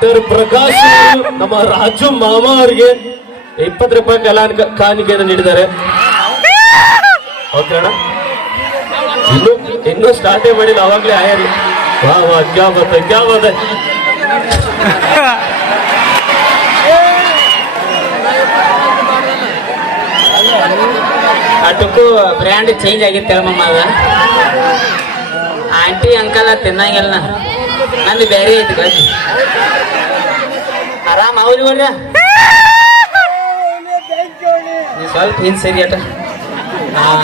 ಪ್ರಕಾಶ್ ನಮ್ಮ ರಾಜು ಮಾಮ ಅವರಿಗೆ ಇಪ್ಪತ್ತು ರೂಪಾಯಿ ಕಲಾ ಕಾಣಿಕೆಯನ್ನು ನೀಡಿದ್ದಾರೆ. ಓಕೆ ಅಣ್ಣ. ಇನ್ನು, ಇನ್ನೂ ಸ್ಟಾರ್ಟೇ ಮಾಡಿಲ್ಲ, ಅವಾಗ್ಲೇ ಆಯರಿ. ವಾ ವಾ, ಕ್ಯಾ ಬತ್ತ ಕ್ಯಾ ಬಾತ್. ಹೈ. ಅದಕ್ಕೂ ಬ್ರ್ಯಾಂಡ್ ಚೇಂಜ್ ಆಗಿತ್ತು ಹೇಳಮ್ಮ ಅದ. ಆಂಟಿ ಅಂಕಲ್ ತಿನ್ನಂಗಿಲ್ಲ. ನಂದು ಬೇರೆ ಐತಿ ಗಡ್ಡಿ ಆರಾಮ್ ಅವ್ರಿ ಬರ್ರ ನೀ ಸ್ವಲ್ಪ ಹಿಂದ್ ಸರಿ ಅಟ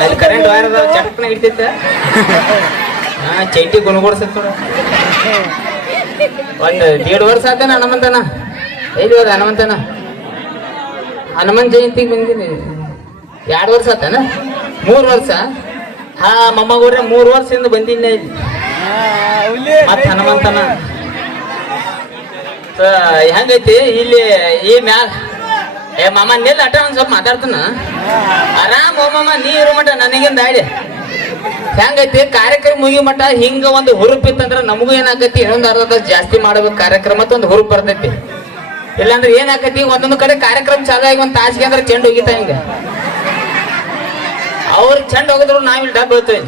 ಇಲ್ಲಿ ಕರೆಂಟ್ ವೈರ್ ಅದ ಚಟ್ನ ಇಟ್ಟಿತ್ತ ಹಾ ಚೈಟಿ ಗುಣಗುಡ್ಸತ್ ನೋಡ. ಒಂದು ದೇಡ್ ವರ್ಷ ಆತನ ಹನುಮಂತನ? ಐದು ವರ್ಷ ಹನುಮಂತನ? ಹನುಮಂತ ಜಯಂತಿಗೆ ಬಂದಿನಿ. ಎರಡು ವರ್ಷ ಆತನ? ಮೂರು ವರ್ಷ? ಹಾ ಮೊಮ್ಮಗವ್ರೆ ಮೂರು ವರ್ಷದಿಂದ ಬಂದಿನ ಇಲ್ಲಿ. ಮತ್ತೆ ಹನುಮಂತನ. ಹೆಂಗೈತಿ? ಇಲ್ಲಿ ಈ ಮ್ಯಾಲ ಏ ಮಾಮ, ನಿಲ್ ಅಟ ಒಂದ್ ಸ್ವಲ್ಪ ಮಾತಾಡ್ತಾನ. ಆರಾಮ್ ಓ ಮಾಮ, ನೀ ಇರೋ ಮಟ ನನಗಿಂದ ದಾಡಿ ಹೆಂಗೈತಿ? ಕಾರ್ಯಕ್ರಮ ಮುಗಿ ಮಟ್ಟ ಹಿಂಗ ಒಂದು ಹುರುಪ್ ಇತ್ತಂದ್ರ ನಮಗೂ ಏನಾಗೈತಿ? ಇನ್ನೊಂದ್ ಅರ್ಧ ಜಾಸ್ತಿ ಮಾಡಬೇಕು ಕಾರ್ಯಕ್ರಮ ಅಂತ ಒಂದು ಹುರುಪ್ ಬರ್ತೈತಿ. ಇಲ್ಲಾಂದ್ರೆ ಏನಾಕತಿ ಒಂದೊಂದು ಕಡೆ ಕಾರ್ಯಕ್ರಮ ಚಾಲು ಆಗಿ ಒಂದ್ ತಾಸಿಗೆ ಅಂದ್ರೆ ಚೆಂಡು ಹೋಗಿತ್ತ ಹಿಂಗ. ಅವ್ರಿಗೆ ಚೆಂಡ್ ಹೋಗಿದ್ರು ನಾವಿಲ್ಲಿ ಡಬ್ ಬೀಳ್ತೇವೆ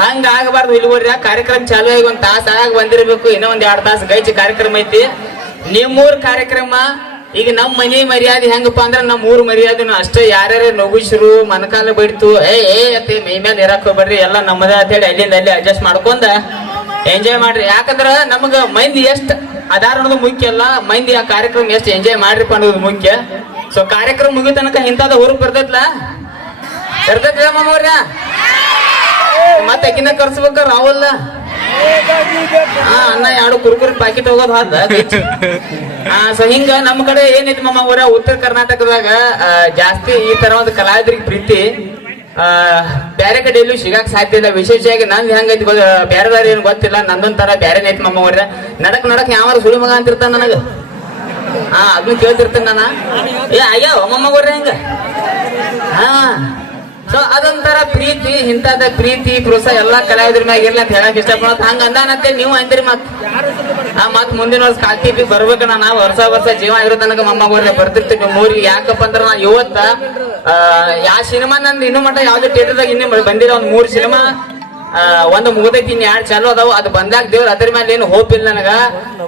ಹಂಗ ಆಗಬಾರ್ದು ಇಲ್ಲಿ ಬರ್ರಿ ಕಾರ್ಯಕ್ರಮ ಚಾಲು ಆಗಿ ಒಂದ್ ತಾಸ ಆಗ ಬಂದಿರ್ಬೇಕು. ಇನ್ನೂ ಒಂದ್ ಎರಡ್ ತಾಸು ಗೈಚಿ ಕಾರ್ಯಕ್ರಮ ಐತಿ. ನಿಮ್ಮೂರ್ ಕಾರ್ಯಕ್ರಮ, ಈಗ ನಮ್ ಮನೆ ಮರ್ಯಾದೆ ಹೆಂಗಪ್ಪ ಅಂದ್ರೆ ನಮ್ಮ ಊರ್ ಮರ್ಯಾದೆನು ಅಷ್ಟೇ. ಯಾರ್ಯಾರ ನಗುಸ್ರು, ಮನಕಾಲ ಬಿಡ್ತು, ಏ ಏ ಅತಿ ಮೈ ಮೇಲೆ ಇರಕ್ ಹೋಗ್ಬೇಡ್ರಿ ಎಲ್ಲ ನಮ್ಮದೇ ಅಂತ ಹೇಳಿ ಅಲ್ಲಿಂದ ಅಲ್ಲಿ ಅಡ್ಜಸ್ಟ್ ಮಾಡ್ಕೊಂಡ ಎಂಜಾಯ್ ಮಾಡ್ರಿ. ಯಾಕಂದ್ರ ನಮಗ ಮಂದಿ ಎಷ್ಟ್ ಅದಾರ ಅನ್ನೋದು ಮುಖ್ಯ ಅಲ್ಲ. ಮಂದಿ ಆ ಕಾರ್ಯಕ್ರಮ ಎಷ್ಟ್ ಎಂಜಾಯ್ ಮಾಡ್ರಿಪ್ಪ ಅನ್ನೋದು ಮುಖ್ಯ. ಸೊ ಕಾರ್ಯಕ್ರಮ ಮುಗಿದ ತನಕ ಇಂಥದ ಊರಿಗೆ ಬರ್ತೈತ್ಲಾ? ಬರ್ತೈತ್ಲ ಮಾಮವ್ರ ಮತ್ತೆ ಅಕ್ಕಿನ ಕರ್ಸ್ಬೇಕ ರಾಹುಲ್. ಹಾ ಅನ್ನ ಎರಡು ಕುರ್ಕುರಿ ಪ್ಯಾಕೆಟ್ ಹೋಗೋದು ಹಾದ ಸೊ ಹಿಂಗ ನಮ್ಮ ಕಡೆ ಏನೈತಿ ಮಾಮ ಊರ ಉತ್ತರ ಕರ್ನಾಟಕದಾಗ ಜಾಸ್ತಿ ಈ ತರ ಒಂದು ಕಲಾವಿದ್ರಿಗೆ ಪ್ರೀತಿ. ಆ, ಬ್ಯಾರೆ ಕಡೆ ಎಲ್ಲೂ ಸಿಗಾಕ್ ಸಾಧ್ಯ ಇಲ್ಲ. ವಿಶೇಷವಾಗಿ ನಂದ್ ಹೆಂಗೈತಿ ಬೇರೆದಾರ ಏನು ಗೊತ್ತಿಲ್ಲ. ನಂದೊಂದ್ ತರ ಬ್ಯಾರೆ ಐತಿ ಮಮ್ಮ ಊರ ನಡಕ್ ನಡಕ್ ಸುಳಿಮಗ ಸುಳಿ ಮಗ ಅಂತಿರ್ತಾನ ನನಗ. ಹಾ ಅದನ್ನ ಕೇಳ್ತಿರ್ತೇನೆ ನಾನ. ಏ ಅಯ್ಯೋ ಮಮ್ಮ ಊರ ಹೆಂಗ? ಹಾ. ಸೊ ಅದೊಂಥರ ಪ್ರೀತಿ ಇಂಥದ ಪ್ರೀತಿ ಪ್ರೋತ್ಸಾಹ ಎಲ್ಲಾ ಕಲಾವಿದ್ರ ಮ್ಯಾಗ ಇರ್ಲಿ ಅಂತ ಹೇಳಕ್ ಇಷ್ಟಪಡೋದು. ಹಂಗ ಅಂದಾನಂತೆ ನೀವು ಅಂದ್ರಿ ಮತ್. ಆ ಮತ್ ಮುಂದಿನ ವರ್ಷ ಕಾಲ್ತೀವಿ ಬರ್ಬೇಕ ನಾ ವರ್ಷ ವರ್ಷ ಜೀವ ಇರೋ ತನಕ ಮಮ್ಮ ಊರ್ಲೆ ಬರ್ತಿರ್ತೀವಿ. ಮೂರಿ ಯಾಕಪ್ಪ ಅಂದ್ರ ನಾ ಇವತ್ತ ಆ, ಯಾ ಸಿನಿಮಾ ನಂದು ಇನ್ನೂ ಮಟ್ಟ ಯಾವ್ದು ಥಿಯೇಟರ್ದಾಗ ಇನ್ನೂ ಬಂದಿರೋ ಒಂದ್ ಮೂರ್ ಸಿನಿಮಾ ಒಂದು ಮುಗ್ದೈತಿ ಇನ್ ಎರಡು ಚಾಲು ಅದಾವ. ಅದು ಬಂದಾಗ ದೇವ್ರ ಅದ್ರ ಮೇಲೆ ಏನು ಹೋಪ್ ಇಲ್ಲ ನನಗ.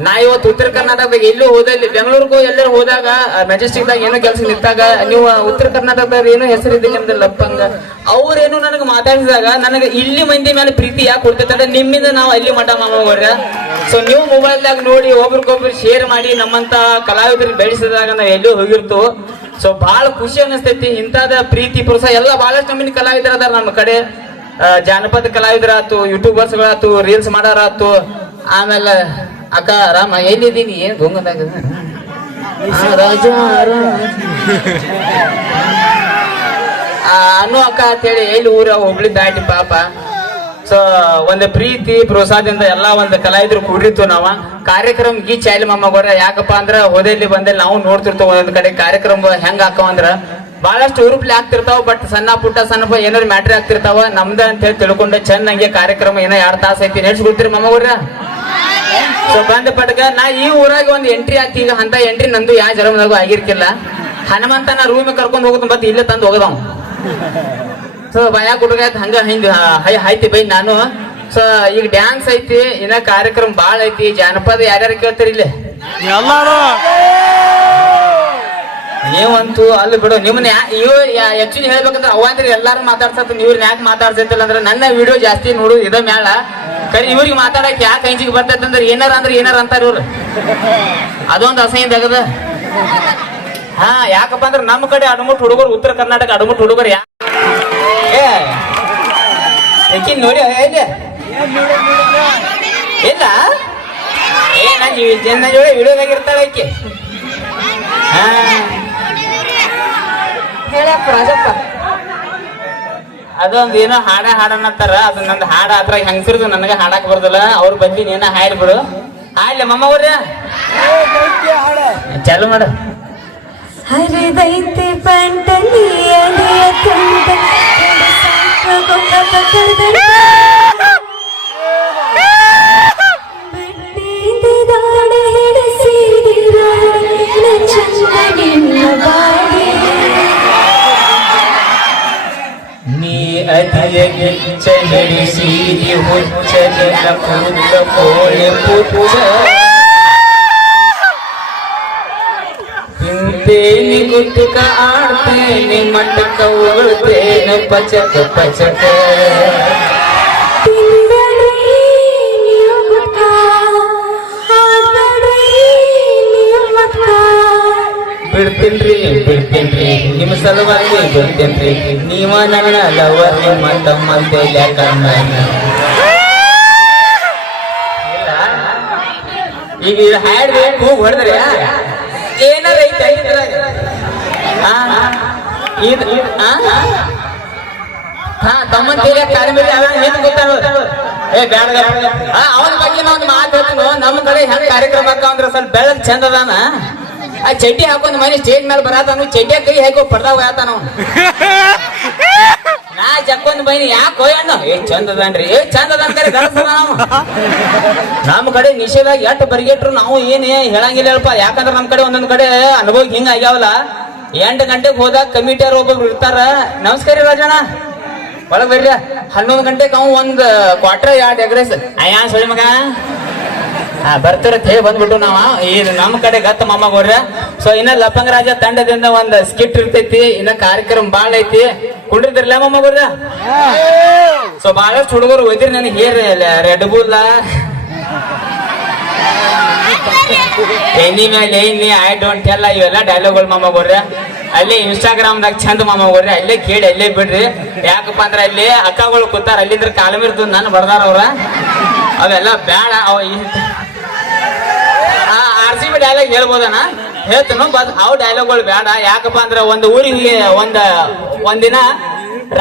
ನಾ ಇವತ್ತು ಉತ್ತರ ಕರ್ನಾಟಕದಾಗ ಎಲ್ಲೂ ಹೋದಲ್ಲಿ, ಬೆಂಗಳೂರಿಗೂ ಎಲ್ಲರೂ ಹೋದಾಗ ಮೆಜೆಸ್ಟಿಕ್ ದಾಗ ಏನೋ ಕೆಲಸ ನಿಂತಾಗ, ನೀವು ಉತ್ತರ ಕರ್ನಾಟಕದಾಗ ಏನೋ ಹೆಸರಿದೆ ನಿಮ್ದು ಲಪ್ಪಂಗ. ಅವ್ರೇನು ನನಗೆ ಮಾತಾಡಿದಾಗ ನನಗೆ ಇಲ್ಲಿ ಮಂದಿ ಮೇಲೆ ಪ್ರೀತಿ ಯಾಕೆ ಕೊಡ್ತೈತೆ ನಿಮ್ಮಿಂದ ನಾವು ಅಲ್ಲಿ ಮಠ ಮಾಮವ್ರ ಸೊ ನೀವು ಮೊಬೈಲ್ದಾಗ ನೋಡಿ ಒಬ್ರಿಗೊಬ್ರು ಶೇರ್ ಮಾಡಿ ನಮ್ಮಂತ ಕಲಾವಿದರಿಗೆ ಬೆಳೆಸಿದಾಗ ನಾವು ಎಲ್ಲೂ ಹೋಗಿರ್ತು ಸೊ ಬಹಳ ಖುಷಿ ಅನಿಸ್ತೈತಿ ಇಂಥದ ಪ್ರೀತಿ, ಪ್ರೋತ್ಸಾಹ ಎಲ್ಲ ಬಹಳಷ್ಟು ನಮ್ಮಿನ ಕಲಾವಿದರ ಅದಾರ ನಮ್ಮ ಕಡೆ. ಜಾನಪದ ಕಲಾವಿದರಾತು ಯೂಟ್ಯೂಬರ್ಸ್ಗಳಾತು ರೀಲ್ಸ್ ಮಾಡಾರಾತು, ಆಮೇಲೆ ಅಕ್ಕ, ರಾಮ ಎಲ್ಲಿದ್ದೀನಿ ಏನ್ ಗೊಂಗದಾಗ ರಾಜ ಅನ್ನು ಅನು ಅಕ್ಕ ಅಂತೇಳಿ, ಎಲ್ಲಿ ಊರ ಹೋಗ್ಲಿ ದಾಟಿ ಪಾಪ. ಸೊ ಒಂದು ಪ್ರೀತಿ, ಪ್ರೋತ್ಸಾಹದಿಂದ ಎಲ್ಲಾ ಒಂದು ಕಲಾವಿದ್ರು ಕೂಡಿರ್ತು ನಾವ. ಕಾರ್ಯಕ್ರಮ ಈ ಚಾಲಿ ಮಮ್ಮಗೋರ ಯಾಕಪ್ಪ ಅಂದ್ರ ಹೋದಲ್ಲಿ ಬಂದಲ್ಲಿ ನಾವು ನೋಡ್ತಿರ್ತೇವೆ, ಒಂದೊಂದ್ ಕಡೆ ಕಾರ್ಯಕ್ರಮ ಹೆಂಗ್ ಹಾಕವ ಅಂದ್ರ. ಬಹಳಷ್ಟು ಉರುಪ್ಲಿ ಆಗ್ತಿರ್ತಾವ ಬಟ್ ಸಣ್ಣ ಪುಟ್ಟ ಸಣ್ಣ ಏನಾದ್ರು ಮ್ಯಾಟ್ರಿ ಆಗ್ತಿರ್ತಾವ. ನಮ್ದ ಅಂತ ಹೇಳಿ ತಿಳ್ಕೊಂಡು ಚೆನ್ನಾಗಿ ಕಾರ್ಯಕ್ರಮ ಏನೋ ಎರಡ್ ತಾಸ ಐತಿ. ನೆಡ್ಸ್ಬಿಡ್ತೀರಿ ಮಮ್ಮಗೋರ ಸೊ ಬಂದ ಪಟ್ಕ ನಾ ಈ ಊರಾಗ ಒಂದ್ ಎಂಟ್ರಿ ಹಾಕಿ ಈಗ ಅಂತ ಎಂಟ್ರಿ ನಂದು ಯಾವ ಆಗಿರ್ತಿಲ್ಲ ಆಗಿರ್ಕಿಲ್ಲ. ನಾ ರೂಮ್ ಕರ್ಕೊಂಡ್ ಹೋಗುದು ಮತ್ತೆ ಇಲ್ಲೇ ತಂದು ಹೋಗದವ್. ಸೊ ಭಯ ಹುಡುಗ ಹಂಗ ಹಿಂಗ ಹೈ ಹಾಯ್ತಿ ಬೈ ನಾನು. ಸೊ ಈಗ ಡ್ಯಾನ್ಸ್ ಐತಿ ಇನ್ನ ಕಾರ್ಯಕ್ರಮ ಬಾಳ ಐತಿ ಜಾನಪದ ಯಾರ್ಯಾರು ಕೇಳ್ತಾರ ಇಲ್ಲಿ? ನೀವಂತೂ ಅಲ್ಲಿ ಬಿಡು ನಿಮ್ಮನ್ನ ಯಾ- ಇವ್ ಆಕ್ಚುಲಿ ಹೇಳ್ಬೇಕಂದ್ರೆ ಅವ ಅಂದ್ರೆ ಎಲ್ಲಾರು ಮಾತಾಡ್ಸತ್ತ ಇವ್ರನ್ನ ಯಾಕೆ ಮಾತಾಡ್ಸೈತಿಲ್ಲ ಅಂದ್ರೆ ನನ್ನ ವಿಡಿಯೋ ಜಾಸ್ತಿ ನೋಡು ಇದ ಮ್ಯಾಲ. ಕರಿ, ಇವ್ರಿಗೆ ಮಾತಾಡಕ್ ಯಾಕೆ ಅಂಜಿಗೆ ಬರ್ತೈತೆ ಅಂದ್ರೆ ಏನಾರ ಅಂದ್ರೆ ಏನಾರ ಅಂತಾರ ಇವ್ರು. ಅದೊಂದು ಅಸಹ್ಯ ಆಗದ ಹಾ, ಯಾಕಪ್ಪ ಅಂದ್ರೆ ನಮ್ಮ ಕಡೆ ಅಡಮುಟ್ ಹುಡುಗರು ಉತ್ತರ ಕರ್ನಾಟಕ ಅಡಮುಟ್ ಹುಡುಗರು ಯಾ ಏ ಯಾಕಿನ್ ನೋಡಿ ಇಲ್ಲ? ಏ ಜನ ಆಕೆ. ಹಾ. ಹೇಳಪ್ಪ ರಾಜಪ್ಪ. ಅದೊಂದ್ ಏನೋ ಹಾಡ ಹಾಡನ್ನತ್ತಾರ ಅದು ನಂದು ಹಾಡ ಅದ್ರಾಗ ಹೆಂಗಸರ್ದು ನನಗೆ ಹಾಡಕ್ ಬರ್ದಲ್ಲ. ಅವ್ರ ಬಂದಿ ನೀನ ಹಾಡ್ ಬಿಡು. ಹಾಯ್ಲ ಮಮ್ಮ ಅವ್ರ. ಚಾಲು ಮಾಡು. ಹರಿದೈತೆ ಪಂಟಲಿ ಅಲಿಯ ತುಂಬ ಧಯಗೆ ಚಲಿಸಿ ಹುಚ್ಚಲಿನ ಪುತ್ತ ಕೋಳೆ ಪುಚ್ಚ ಹಿಂತೇನಿ ಗುಟ್ಟಕ ಆಡ್ತೇನೆ ಮಟ್ಟಕ ಉಗುಳ್ತೇನೆ ಪಚಕ ಪಚಕ ಬಿಡ್ತೀನ್ರಿ, ಬಿಡ್ತೇನ್ರಿ. ನಿಮ್ಮ ಸಲುವಾಗಿ ಬಿಡ್ತೇನ್ರಿ. ನೀವ ನನ್ನ ಲವರ್ ನಿಮ್ಮ ತಮ್ಮಂತೆ ಇಲ್ಲ. ಈಗ ಇದು ಹಾಡ್ರಿ ಕೂಗ್ ಹೊಡೆದ್ರಿ ಏನಾರ ಐತೆ? ಇದ್-? ಹಾ ಕಾಲ ಮೇಲೆ ಅವ ಹಿಂದ್ ಕೂತಾನ ಏ, ಬ್ಯಾಡ ಅವನ ಬಗ್ಗೆ ನಾವು ಮಾತು ಹೇಳ್ತೀನೋ. ನಮ್ಮ ಕಡೆ ಹೆಂಗ್ ಕಾರ್ಯಕ್ರಮ ಅಂದ್ರೆ ಸ್ವಲ್ಪ ಬೆಳಗ್ ಚಂದ ಆ ಚಡ್ಡಿ ಹಾಕೊಂಡ್ ಮನೆ ಸ್ಟೇಜ್ ಮೇಲೆ ಬರತಾನು, ಚಡ್ಡಿ ಕೈ ಹಾಕೋ ಪರ್ದಾ ಹೋಯ್ತಾನು. ನಾ ಜಕ್ಕೊಂದ್ ಬೈನಿ, ಯಾಕೆ ಹೋಯಣ್ಣ ಏ ಚಂದ ಏ ಚಂದ ನಾವು. ನಮ್ಮ ಕಡೆ ನಿಷೇಧ ಎಷ್ಟು ಬರಿಗೆಟ್ರು ನಾವು ಏನೇ ಹೇಳಂಗಿಲ್ಲ ಹೇಳಪ್ಪ. ಯಾಕಂದ್ರೆ ನಮ್ಮ ಕಡೆ ಒಂದೊಂದ್ ಕಡೆ ಅನುಭವ ಹಿಂಗ ಆಗ್ಯಾವಲ್ಲ. ಎಂಟು ಗಂಟೆಗೆ ಹೋದಾಗ ಕಮಿಟಿಯವ್ರು ಒಬ್ಬೊಬ್ರು ಇರ್ತಾರ. ನಮಸ್ಕಾರ ರಾಜಣ್ಣ. ಒಳಗ್ ಬರ್ರಿ. ಹನ್ನೊಂದು ಗಂಟೆಗೆ ಅವ್ ಒಂದ್ ಕ್ವಾರ್ಟರ್ ಎರಡು ಎಗ್ರೆಸ್. ಅಯ್ಯ ಸೊಳಿ ಮಗ. ಹಾ ಬರ್ತಾರತ್ ಬಂದ್ಬಿಟ್ಟು ನಾವ. ಈ ನಮ್ಮ ಕಡೆ ಗತ್ತ ಮಾಮಗೋರ್ರ ಸೊ ಇನ್ನ ಲಪಂಗ ರಾಜ ತಂಡದಿಂದ ಒಂದ್ ಸ್ಕಿಟ್ ಇರ್ತೈತಿ, ಇನ್ನ ಕಾರ್ಯಕ್ರಮ ಬಾಳ ಐತಿ. ಕುಂಡಿರ್ತಿರ್ಲ ಮಾಮಗೋರ್ರ ಸೊ ಬಹಳಷ್ಟು ಹುಡುಗರು ಒಯ್ದಿರಿ ನನಗೆ ಹೇರ್ ರೆಡ್ ಬುಲ್ಲ ಎನಿ ಮೇಲೆ ಎಣ್ಣಿ ಐ ಡೋಂಟ್ ಎಲ್ಲ ಇವೆಲ್ಲ ಡೈಲಾಗ್ಗಳು ಮಾಮ ಗೋರ್ರೆ ಅಲ್ಲೇ ಇನ್ಸ್ಟಾಗ್ರಾಮ್ ದಾಗ ಚಂದ ಮಾಮ ಅಲ್ಲೇ ಕೇಳಿ, ಅಲ್ಲೇ ಬಿಡ್ರಿ. ಯಾಕಪ್ಪ ಅಂದ್ರೆ ಅಲ್ಲಿ ಅಕ್ಕಗಳು ಕೂತಾರ, ಅಲ್ಲಿಂದ್ರ ಕಾಲಮಿರ್ದು ನಾನು ಬರ್ದಾರ ಅವ್ರ. ಅವೆಲ್ಲ ಬೇಡ ಅವ ಡೈಲಾಗ್ ಹೇಳ್ಬೋದಣ್ಣ? ಹೇಳ್ತೇನು ಬಟ್ ಅವ್ ಡೈಲಾಗ್ಗಳು ಬೇಡ. ಯಾಕಪ್ಪ ಅಂದ್ರೆ ಒಂದು ಊರಿಗೆ ಒಂದ, ಒಂದಿನ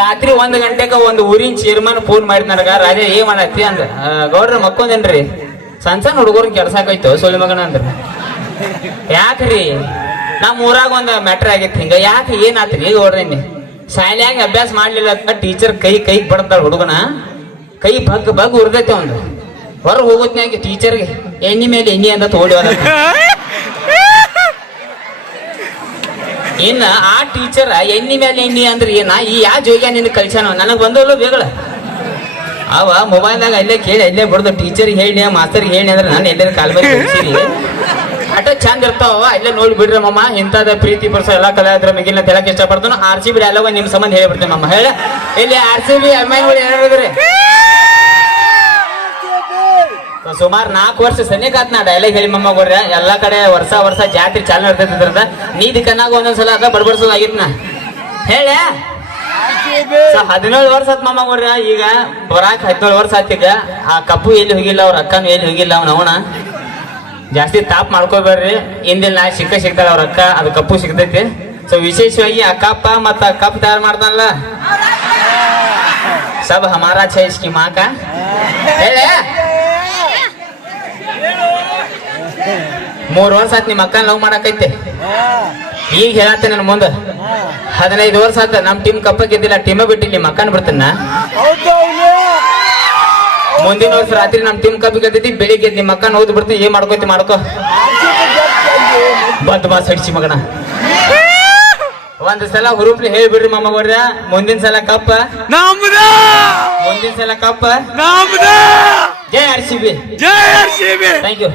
ರಾತ್ರಿ ಒಂದ್ ಗಂಟೆಗೆ ಒಂದು ಊರಿನ ಚೇರ್ಮನ್ ಫೋನ್ ಮಾಡಿದ್ ನನಗ, ರಾಜ, ಏನ್ ಮಾಡತ್ತಿ? ಅಂದ್ರ ಗೌಡ್ರ, ಮಕ್ಕೊಂದೇನ್ರಿ? ಸಣ್ಣ ಸಣ್ಣ ಹುಡುಗರು ಕೆಲ್ಸಾಕೈತು ಸೋಲಿ ಮಗನ ಅಂದ್ರ. ಯಾಕ್ರಿ? ನಮ್ಮ ಊರಾಗ ಒಂದು ಮ್ಯಾಟ್ರ್ ಆಗೈತಿ ಹಿಂಗ ಯಾಕೆ ಏನಾತ್ರಿ ಗೌಡ್ರಿ ಶಾಲ್ಯಾಗ ಅಭ್ಯಾಸ ಮಾಡ್ಲಿಲ್ಲ ಟೀಚರ್ ಕೈ ಕೈ ಬಡ್ತಾಳ ಹುಡುಗನ. ಕೈ ಬಗ್ ಬಗ್ ಉರ್ದೈತೆ ಒಂದು ಹೊರ ಹೋಗೋತ್ನ್ಯಾಗ ಟೀಚರ್ಗೆ ಎಣ್ಣೆ ಮೇಲೆ ಎಣ್ಣೆ ಅಂತ ತೋಡಿ ಇನ್ನ ಆ ಟೀಚರ್ ಎಣ್ಣೆ ಮೇಲೆ ಎಣ್ಣೆ ಅಂದ್ರೆ ಏನ ಈ ಯಾ ಜೋಗ್ಯ ನಿನ್ನ ಕಲ್ಸಾನ ನನಗ್ ಬಂದವಲ್ಲ ಬೇಗಳ. ಅವ ಮೊಬೈಲ್ದಾಗ ಅಲ್ಲೇ ಕೇಳಿ, ಅಲ್ಲೇ ಬಿಡ್ದು ಟೀಚರ್ ಹೇಳಿ ಮಾಸ್ತರ್ ಹೇಳಿ ಅಂದ್ರೆ ನಾನು ಎಲ್ಲರ ಕಾಲ ಮೇಲೆ ಕಲ್ಸಿರಿ ಅಟ ಚಂದ ಇರ್ತಾವ ಅಲ್ಲೇ ನೋಡಿ ಬಿಡ್ರಿ ಮಮ್ಮ ಇಂಥದ ಪ್ರೀತಿ ಪರ್ಸ ಎಲ್ಲ ಕಲೆ ಅದ್ರ ಮಿಗಿಲಿನ ತೆಲಕ್ ಇಷ್ಟಪಡ್ತಾನು ಆರ್ ಸಿ ಬಿ ಎಲ್ಲ ನಿಮ್ ಸಂಬಂಧ ಹೇಳ್ಬಿಡ್ತೇನೆ ಮಮ್ಮ ಹೇಳ? ಇಲ್ಲಿ ಆರ್ ಸಿ ಬಿ ಅಭಿಮಾನಿಗಳು ಯಾರಿದ್ರಿ ಸುಮಾರು ನಾಲ್ಕು ವರ್ಷ ಸನಿಕಾತ್ ನಾ ಡೈಲಾಗ್ ಹೇಳಿ ಮಮ್ಮ ಗೊರ್ರ ಎಲ್ಲಾ ಕಡೆ ವರ್ಷ ವರ್ಷ ಜಾತ್ರೆ ಚಾಲನೆ ಇರ್ತೈತಿ ನೀ ಕನ್ನಾಗ ಒಂದೊಂದ್ಸಲ ಅದ ಬಡ್ಬಡ್ಸೋದು ಆಗಿತ್ ನಾ. ಹೇಳ. ಹದಿನೇಳು ವರ್ಷ ಆತ್ ಮಮ್ಮ ಗೊರ್ರ ಈಗ ಬರಾಕ್ ಹದಿನೇಳು ವರ್ಷ ಆತೀಗ ಆ ಕಪ್ಪು ಎಲ್ಲಿ ಹೋಗಿಲ್ಲ, ಅವ್ರ ಅಕ್ಕನು ಎಲ್ಲಿ ಹೋಗಿಲ್ಲ, ಅವ್ನ ಅವನ. ಜಾಸ್ತಿ ತಾಪ್ ಮಾಡ್ಕೋಬೇಡ್ರಿ. ಹಿಂದಿನ ನಾ ಸಿಕ್ಕ ಸಿಗ್ತಾಳ ಅವ್ರ ಅಕ್ಕ, ಅದು ಕಪ್ಪು ಸಿಗ್ತೈತಿ. ಸೊ ವಿಶೇಷವಾಗಿ ಆ ಕಪ್ಪ ಮತ್ತ ಕಪ್ ತಯಾರು ಮಾಡ್ತಾನಲ್ಲ ಸಬ್ ಹಮಾರಾ ಛೇ ಇಸ್ಕಿ ಮಾಕ ಹೇಳ ಮೂರ್ ವರ್ಷ ಆತ್ ನಿಮ್ಮ ಅಕ್ಕನ ಲವ್ ಮಾಡಕೈತೆ. ಈಗ ಹೇಳತ್ತೆ ನನ್ನ ಮುಂದ. ಹದಿನೈದು ವರ್ಷ ಆತ ನಮ್ ಟೀಮ್ ಕಪ್ಪ ಗೆದ್ದಿಲ್ಲ ಟೀಮ ಬಿಟ್ಟಿ ನಿಮ್ಮ ಅಕ್ಕನ ಬಿಡ್ತನ್ನ ಮುಂದಿನ ವರ್ಷ ರಾತ್ರಿ ನಮ್ ಟೀಮ್ ಕಪ್ ಗೆದ್ದೈತಿ ಬೆಳಿಗ್ಗೆ ನಿಮ್ಮ ಅಕ್ಕನ ಓದ್ ಬಿಡ್ತೀನಿ ಏನ್ ಮಾಡ್ಕೋತಿ ಮಾಡ್ಕೋ. ಬಂದ್ ಬಾ ಸಡ್ಸಿ ಮಗನ. ಒಂದ್ ಸಲ ಹುರುಪ್ಲಿ ಹೇಳ್ಬಿಡ್ರಿ ಮಾಮ ಗೌಡ್ರ ಮುಂದಿನ ಸಲ ಕಪ್ಪ ಮುಂದಿನ ಸಲ ಕಪ್ಪ ಜಯ ಜೈ R C B. Jaya R C B! Thank you